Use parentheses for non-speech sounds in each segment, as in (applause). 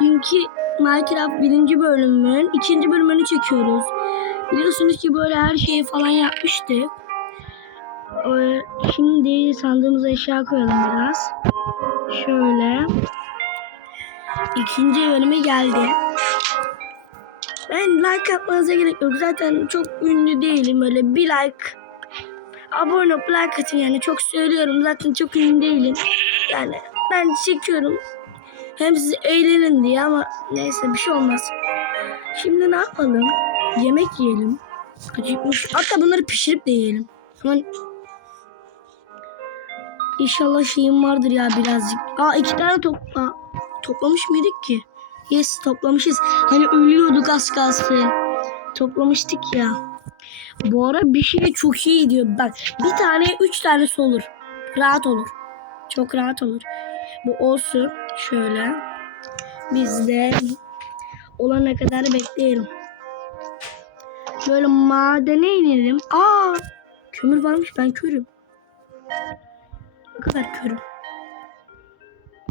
dünkü Minecraft birinci bölümün ikinci bölümünü çekiyoruz. Biliyorsunuz ki böyle her şeyi falan yapmıştık. Ee, Şimdi sandığımıza eşya koyalım biraz. Şöyle. İkinci bölümü geldi. Ben like yapmanıza gerek yok. Zaten çok ünlü değilim. Öyle bir like abone olup like atın yani çok söylüyorum zaten çok ünlü değilim. Yani ben çekiyorum. Hem siz eğlenin diye ama neyse bir şey olmaz. Şimdi ne yapalım? Yemek yiyelim. Acıkmış. Hatta bunları pişirip de yiyelim. Ama İnşallah şeyim vardır ya birazcık. Aa iki tane topla. Toplamış mıydık ki? Yes toplamışız. Hani ölüyorduk az kalsın. Toplamıştık ya. Bu ara bir şey çok iyi gidiyor. Bak bir tane üç tanesi olur. Rahat olur. Çok rahat olur. Bu olsun. Şöyle. Biz de olana kadar bekleyelim. Böyle madene inelim. Aa! Kömür varmış ben körüm. Ne kadar körüm.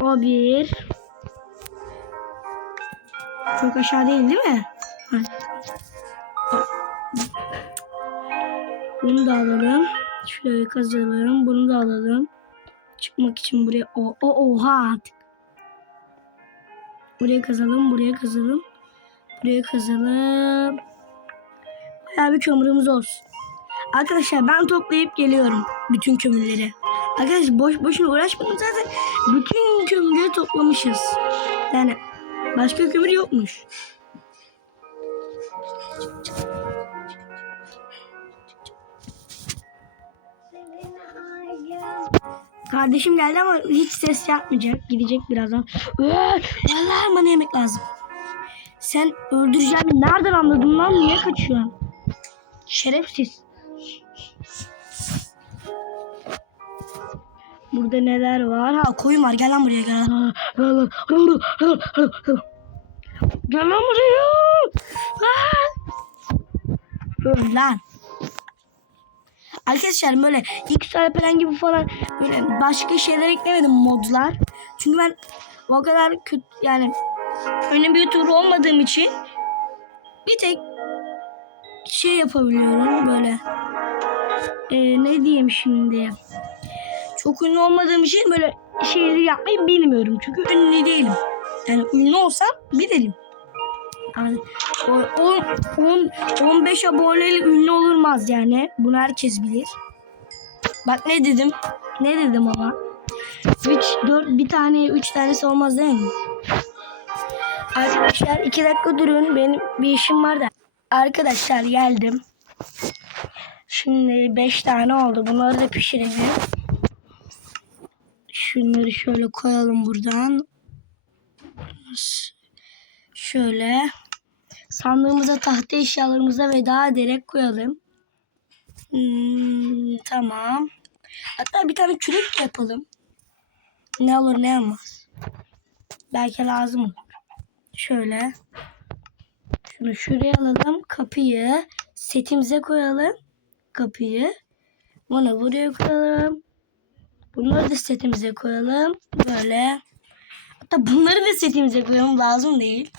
O bir. Çok aşağı değil değil mi? Ha. Bunu da alalım. Şöyle kazalım. Bunu da alalım. Çıkmak için buraya. O, o oha artık. Buraya kazalım. Buraya kazalım. Buraya kazalım. Bayağı bir kömürümüz olsun. Arkadaşlar ben toplayıp geliyorum. Bütün kömürleri. Arkadaşlar boş boşuna uğraşmadım zaten. Bütün kömürleri toplamışız. Yani başka kömür yokmuş. Kardeşim geldi ama hiç ses yapmayacak. Gidecek birazdan. Vallahi bana yemek lazım. Sen öldüreceğimi nereden anladın lan? Niye kaçıyorsun? Şerefsiz. Burada neler var? Ha koyun var. Gel lan buraya gel. Gel lan. Gel lan. Gel lan. Gel lan. Gel lan. Gel lan buraya. Lan. Öl lan. Arkadaşlar böyle X falan gibi falan böyle başka şeyler eklemedim modlar. Çünkü ben o kadar kötü yani önemli bir YouTuber olmadığım için bir tek şey yapabiliyorum böyle. Ee, ne diyeyim şimdi? Çok ünlü olmadığım için böyle şeyleri yapmayı bilmiyorum. Çünkü ünlü değilim. Yani ünlü olsam bilirim. Yani o- on- on- 15 aboneyle ünlü olurmaz yani. Bunu herkes bilir. Bak ne dedim? Ne dedim ama? 3, 4, bir tane, 3 tanesi olmaz değil mi? Arkadaşlar 2 dakika durun. Benim bir işim var da. Arkadaşlar geldim. Şimdi 5 tane oldu. Bunları da pişirelim. Şunları şöyle koyalım buradan. Şöyle. Sandığımıza tahta eşyalarımıza veda ederek koyalım. Hmm, tamam. Hatta bir tane kürek yapalım. Ne olur ne olmaz. Belki lazım olur. Şöyle. Şunu şuraya alalım. Kapıyı setimize koyalım. Kapıyı. Bunu buraya koyalım. Bunları da setimize koyalım. Böyle. Hatta bunları da setimize koyalım. Lazım değil.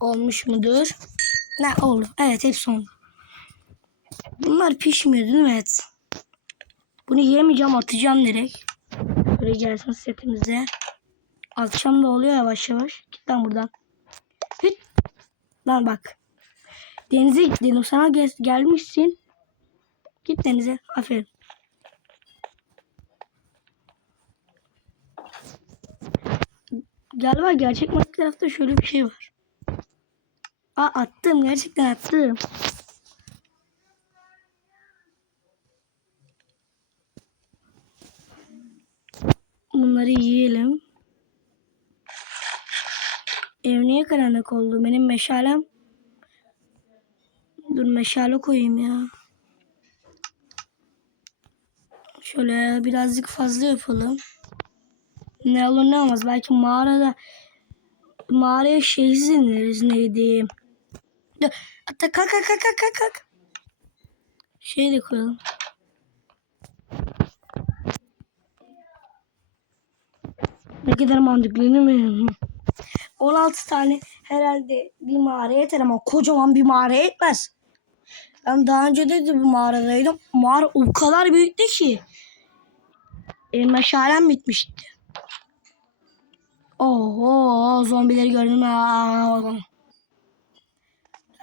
Olmuş mudur? Ne oldu? Evet hepsi oldu. Bunlar pişmiyor değil mi? Evet. Bunu yemeyeceğim atacağım direkt. Böyle gelsin setimize. Atacağım da oluyor yavaş yavaş. Git lan buradan. Hüt. Lan bak. Denize git dedim sana gel gelmişsin. Git denize. Aferin. Galiba gerçek Minecraft'ta şöyle bir şey var. Aa attım gerçekten attım. Bunları yiyelim. Ev niye karanlık oldu? Benim meşalem. Dur meşale koyayım ya. Şöyle birazcık fazla yapalım. Ne olur ne olmaz. Belki mağarada mağaraya şeysiz ineriz neydi? Dur, Hatta kalk kalk kalk kalk kalk. Şey de koyalım. Ne kadar mantıklı değil mi? 16 tane herhalde bir mağara yeter ama kocaman bir mağara yetmez. Ben daha önce de, de bir mağaradaydım. Mağara o kadar büyüktü ki. E, meşalem bitmişti. Oho zombileri gördüm. Aa.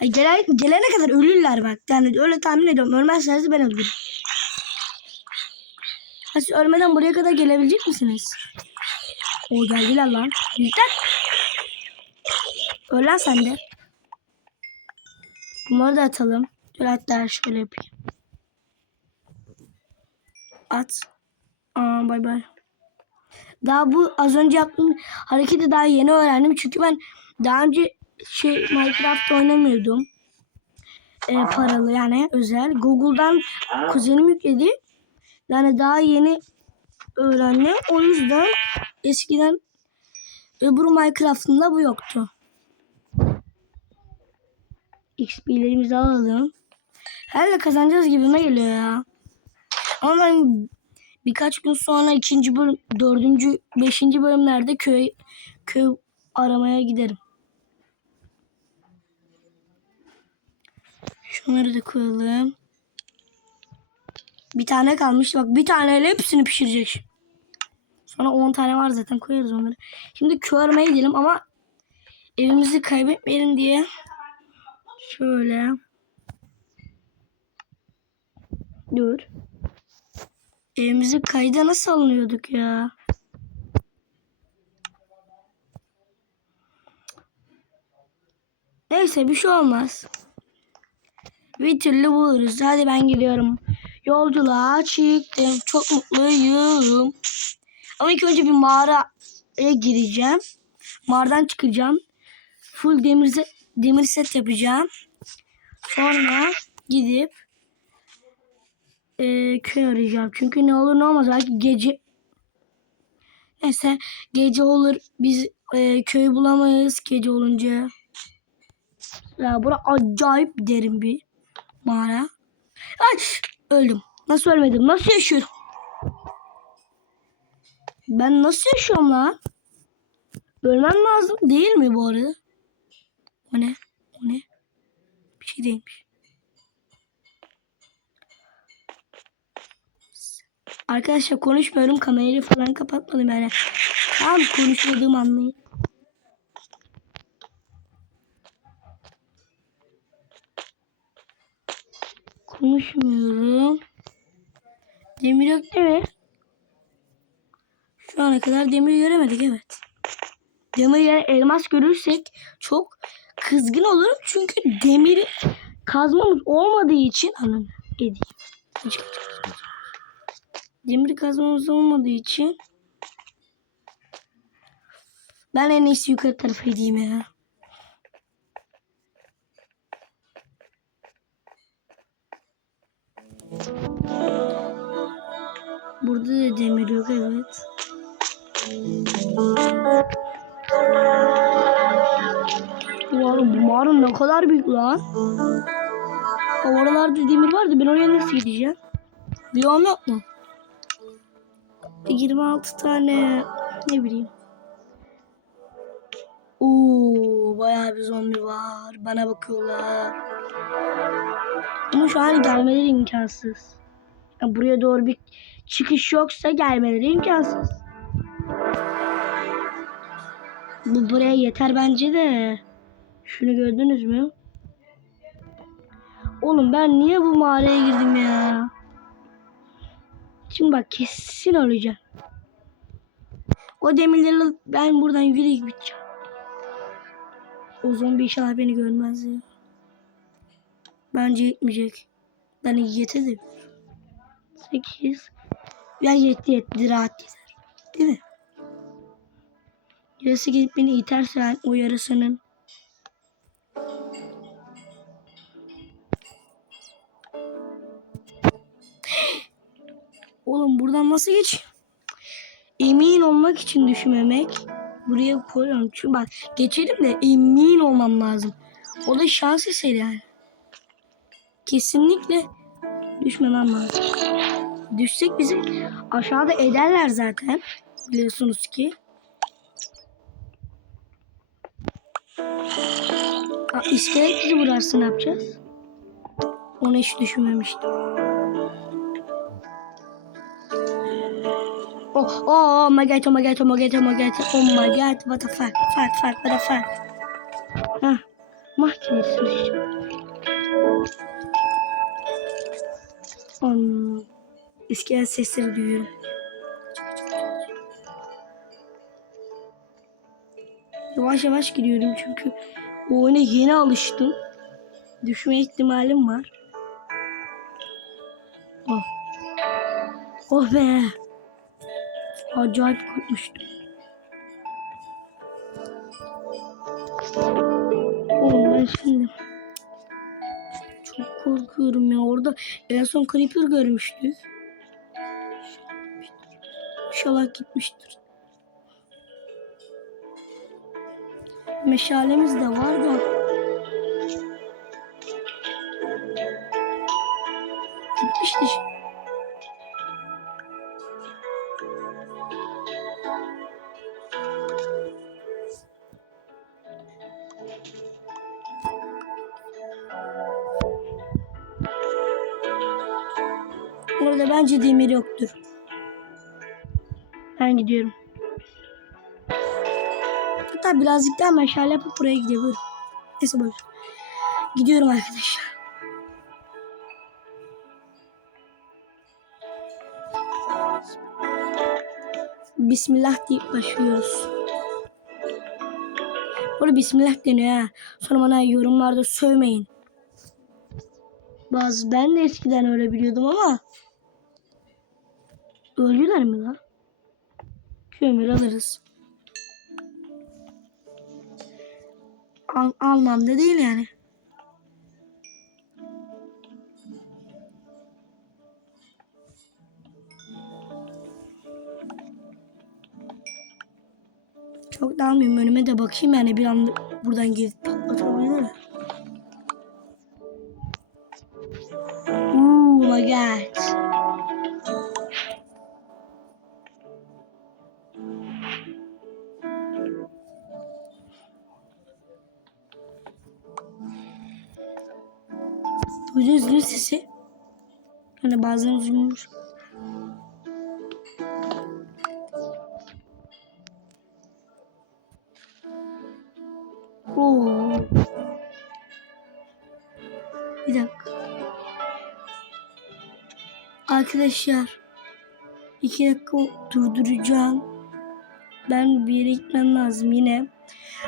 Ay, Gele, gelene kadar ölürler bak. Yani öyle tahmin ediyorum. Ölmezlerse ben öldürürüm. Siz ölmeden buraya kadar gelebilecek misiniz? O geldiler lan. Yüzden. Öl lan sen de. Bunları da atalım. Dur hatta şöyle yapayım. At. Aa bay bay. Daha bu az önce yaptığım hareketi daha yeni öğrendim. Çünkü ben daha önce şey Minecraft oynamıyordum. Ee, paralı yani özel. Google'dan kuzenim yükledi. Yani daha yeni öğrendim. O yüzden eskiden öbür Minecraft'ında bu yoktu. XP'lerimizi alalım. Herhalde kazanacağız gibime geliyor ya. Ama ben birkaç gün sonra ikinci bölüm, dördüncü, beşinci bölümlerde köy köy aramaya giderim. Şunları da koyalım. Bir tane kalmış. Bak bir taneyle hepsini pişirecek. Sonra 10 tane var zaten koyarız onları. Şimdi köy aramaya gidelim ama evimizi kaybetmeyelim diye şöyle dur. Evimizi kayda nasıl alınıyorduk ya? Neyse bir şey olmaz. Bir türlü buluruz. Hadi ben gidiyorum. Yolculuğa çıktım. Çok mutluyum. Ama ilk önce bir mağaraya gireceğim. Mağaradan çıkacağım. Full demir, set, demir set yapacağım. Sonra gidip e, köy arayacağım. Çünkü ne olur ne olmaz belki gece neyse gece olur biz e, köy bulamayız gece olunca. Ya bura acayip derin bir mağara. Ay öldüm. Nasıl ölmedim? Nasıl yaşıyorum? Ben nasıl yaşıyorum lan? Ölmem lazım değil mi bu arada? O ne? O ne? Bir şey değilmiş. Arkadaşlar konuşmuyorum. Kamerayı falan kapatmadım yani. Tam konuşmadığım anlayın. Konuşmuyorum. Demir yok değil mi? Şu ana kadar demir göremedik evet. Demir yani elmas görürsek çok kızgın olurum. Çünkü demiri kazmamız olmadığı için anam edeyim. Demir kazmamız olmadığı için ben en iyisi yukarı tarafa gideyim ya. Burada da demir yok evet. Oğlum bu mağara ne kadar büyük lan. Oralarda demir vardı ben oraya nasıl gideceğim? Biyom yok mu? 26 tane ne bileyim. Oo, bayağı bir zombi var. Bana bakıyorlar. Ama şu an gelmeleri imkansız. Ya buraya doğru bir çıkış yoksa gelmeleri imkansız. Bu buraya yeter bence de. Şunu gördünüz mü? Oğlum ben niye bu mağaraya girdim ya? Şimdi bak kesin öleceğim. O demirleri alıp ben buradan yürüyüp gideceğim. O zombi inşallah beni görmez ya. Bence yetmeyecek. Ben yeterim. 8. Ya yetti yetti rahat yeter. Değil mi? Yarısı gidip beni iterse o yarısının (gasps) Oğlum buradan nasıl geç? Emin olmak için düşünmemek. Buraya koyuyorum. Çünkü bak geçelim de emin olmam lazım. O da şans eseri yani. Kesinlikle düşmemem lazım. Düşsek bizi aşağıda ederler zaten. Biliyorsunuz ki. Aa, iskelet bizi vurarsa ne yapacağız? Onu hiç düşünmemiştim. Oh, oh, oh my god, oh my god, oh my god, oh my god, oh my god, what the fuck, fuck, fuck, what the fuck. Hah, mahkemesi. Um, hmm iskelet sesleri duyuyorum. Yavaş yavaş gidiyorum çünkü o oyuna yeni alıştım. Düşme ihtimalim var. Oh. Oh be. Acayip korkmuştum. Oğlum ben şimdi çok korkuyorum ya. Orada en son Creeper görmüştük. İnşallah gitmiştir. Meşalemiz de var da. Gitmiştir. Orada bence demir yoktur. Ben gidiyorum. Hatta birazcık daha meşale yapıp buraya gidebilirim. Neyse boş. Gidiyorum arkadaşlar. Bismillah deyip başlıyoruz. Orada Bismillah deniyor ha. Sonra bana yorumlarda sövmeyin. Bazı ben de eskiden öyle biliyordum ama öldüler mi lan? Kömür alırız. Al, almam da değil yani. Çok da almayayım önüme de bakayım yani bir anda buradan gelip patlatabilir. Oh my god. Hani bazen uyumuş. Oo. Bir dakika. Arkadaşlar. iki dakika durduracağım. Ben bir yere gitmem lazım yine.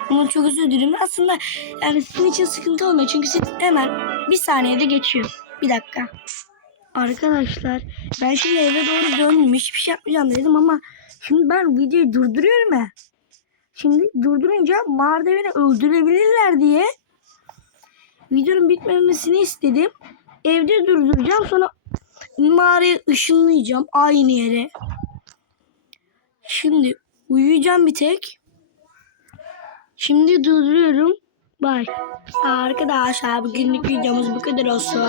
Ama çok özür dilerim. Aslında yani sizin için sıkıntı olmuyor. Çünkü siz hemen bir saniyede geçiyor. Bir dakika. Arkadaşlar ben şimdi eve doğru döndüm. Hiçbir şey yapmayacağım dedim ama şimdi ben videoyu durduruyorum ya. Şimdi durdurunca mağarada beni öldürebilirler diye videonun bitmemesini istedim. Evde durduracağım sonra mağaraya ışınlayacağım aynı yere. Şimdi uyuyacağım bir tek. Şimdi durduruyorum. Bye. Arkadaşlar bugünlük videomuz bu kadar olsun.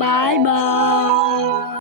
Bye bye.